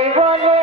এগো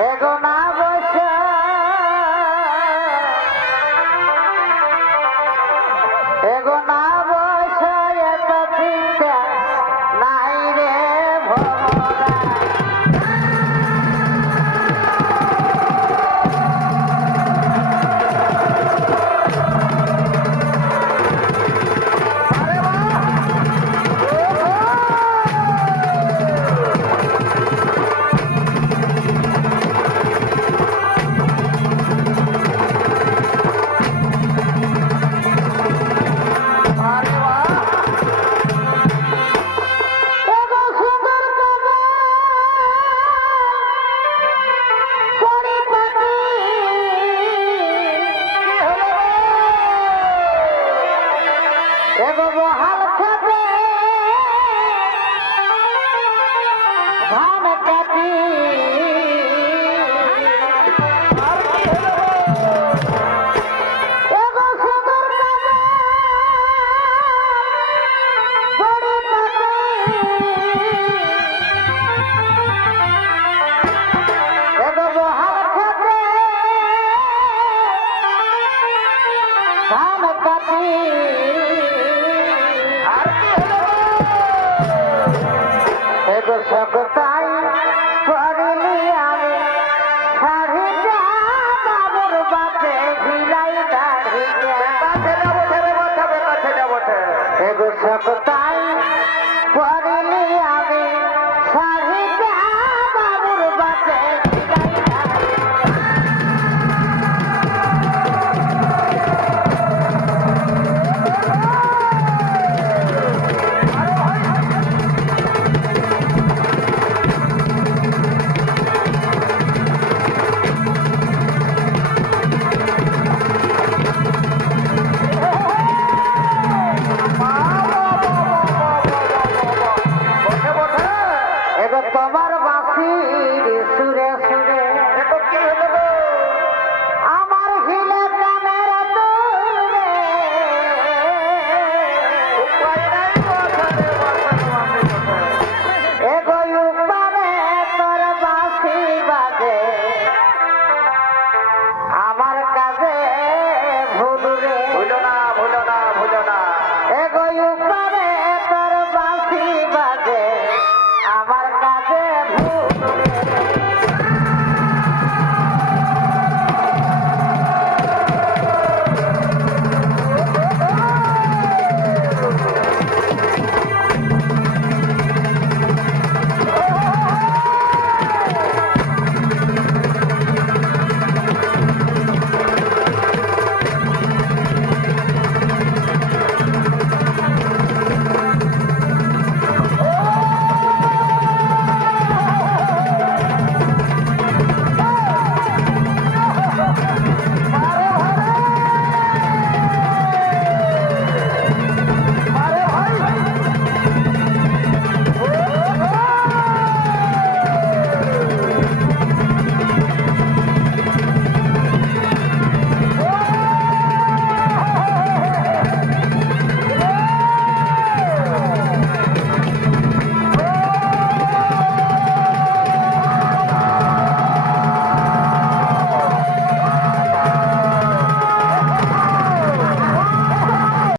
There goes. জগতাই পড়লি আমি। শাড়ি বাবুর বাপে ভিলাই দাঁড়িয়ে। বাসে যাব ছেড়ে বসাবে কাছে